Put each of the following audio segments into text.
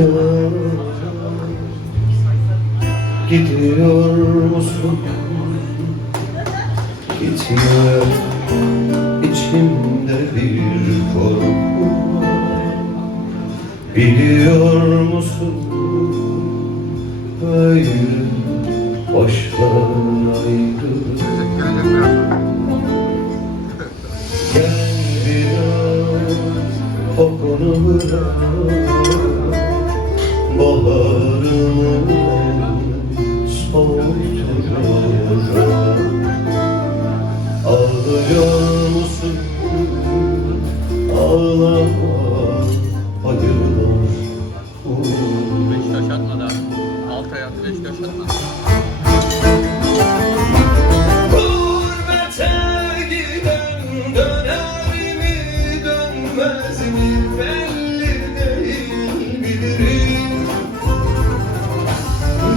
Yar, gidiyor musun? Gitme, içimde bir korku. Biliyor musun? Böyle başlaraydı. Gel biraz kokunu bırak, baharını soğutur. Ağlıyor musun? Ağlama, hayırlar. Beşiktaş atma da. Altay attı, Beşiktaş atma. Gurbete giden döner mi dönmez mi belli değil bilirim.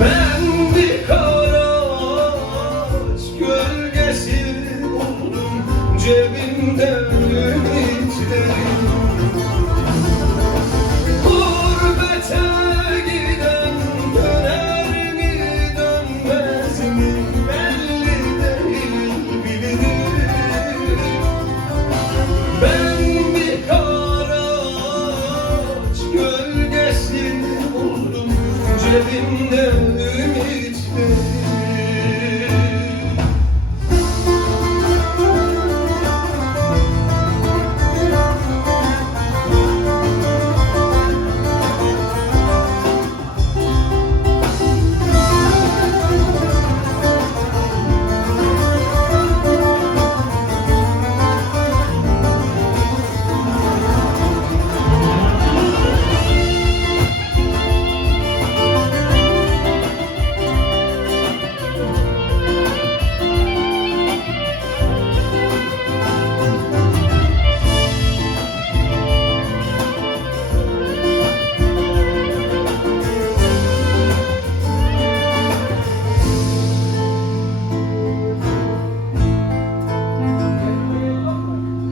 Ben bir kara ağaç gölgesi buldum cebimde ümitlerim. Gurbete giden döner mi dönmez mi belli değil bilirim. Ben bir kara ağaç gölgesi buldum cebimde ümitlerim.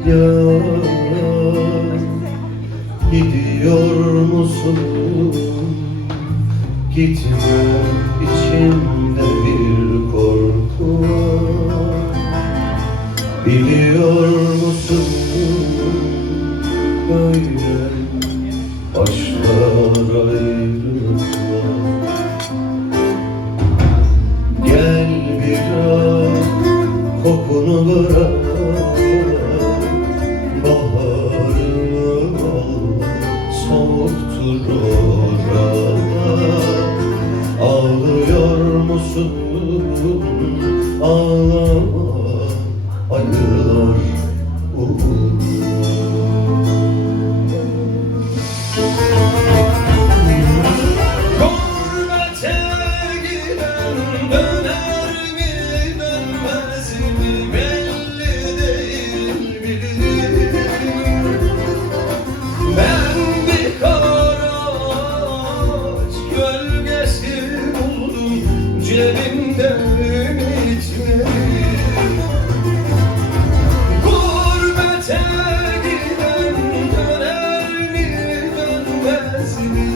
Yar, gidiyor musun? Gitme, içimde bir korku var. Biliyor musun? Böyle başlar ayrılıklar. Gel biraz kokunu bırak, baharını al, soğuktur orada. Ağlıyor musun? Ağlama, hayırlar uğruna. Gurbete giden döner mi dönmez mi belli değil bilirim. Ben bir kara ağaç gölgesi buldum cebimde ümitlerim. Gurbete giden döner mi dönmez mi